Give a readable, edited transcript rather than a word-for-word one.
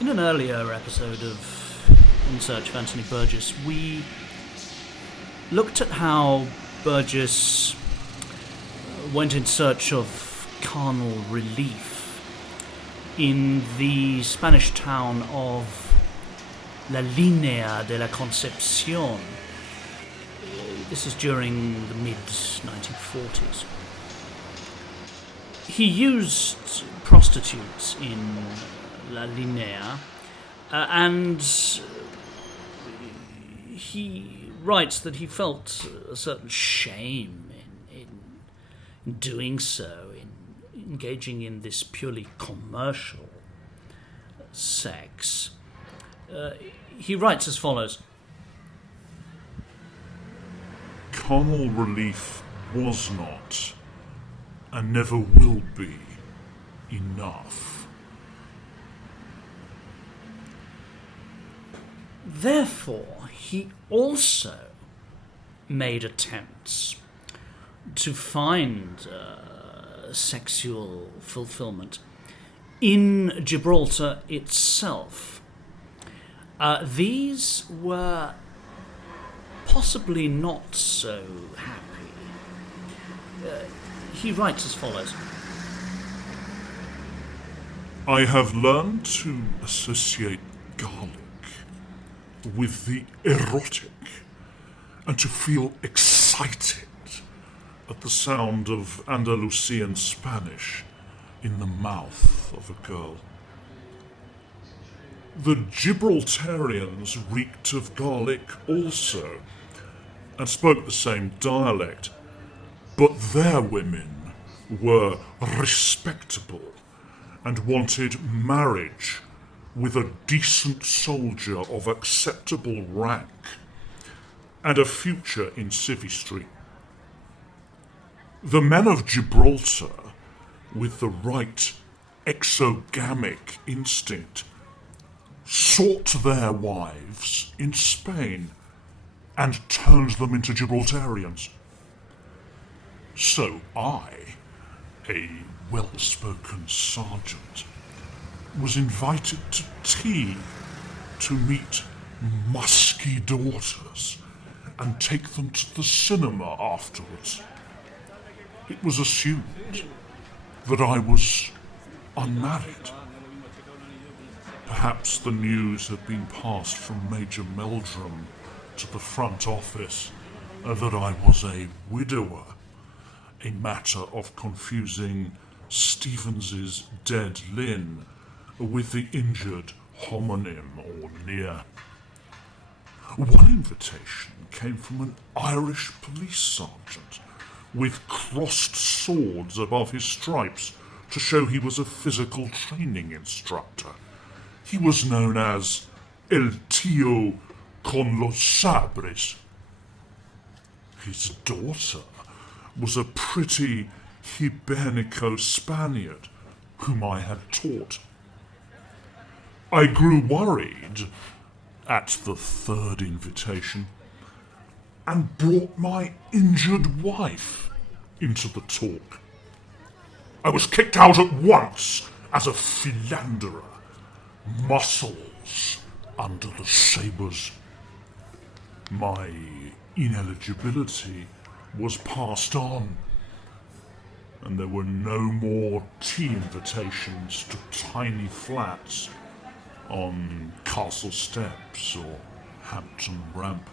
In an earlier episode of In Search of Anthony Burgess, we looked at how Burgess went in search of carnal relief in the Spanish town of La Línea de la Concepción. This is during the mid-1940s. He used prostitutes in La Línea, and he writes that he felt a certain shame in doing so, in engaging in this purely commercial sex. He writes as follows. Carnal relief was not, and never will be, enough. Therefore, he also made attempts to find sexual fulfillment in Gibraltar itself. These were possibly not so happy. He writes as follows. I have learned to associate garlic with the erotic, and to feel excited at the sound of Andalusian Spanish in the mouth of a girl. The Gibraltarians reeked of garlic also, and spoke the same dialect, but their women were respectable and wanted marriage with a decent soldier of acceptable rank and a future in Civvy Street. The men of Gibraltar, with the right exogamic instinct, sought their wives in Spain and turned them into Gibraltarians. So I, a well-spoken sergeant, was invited to tea to meet musky daughters and take them to the cinema afterwards. It was assumed that I was unmarried. Perhaps the news had been passed from Major Meldrum to the front office that I was a widower, a matter of confusing Stevens's dead Lynn with the injured homonym or near. One invitation came from an Irish police sergeant with crossed swords above his stripes to show he was a physical training instructor. He was known as El Tío con los Sabres. His daughter was a pretty Hibernico Spaniard whom I had taught. I grew worried at the third invitation and brought my injured wife into the talk. I was kicked out at once as a philanderer, muscles under the sabres. My ineligibility was passed on, and there were no more tea invitations to tiny flats on Castle Steps or Hampton Ramp.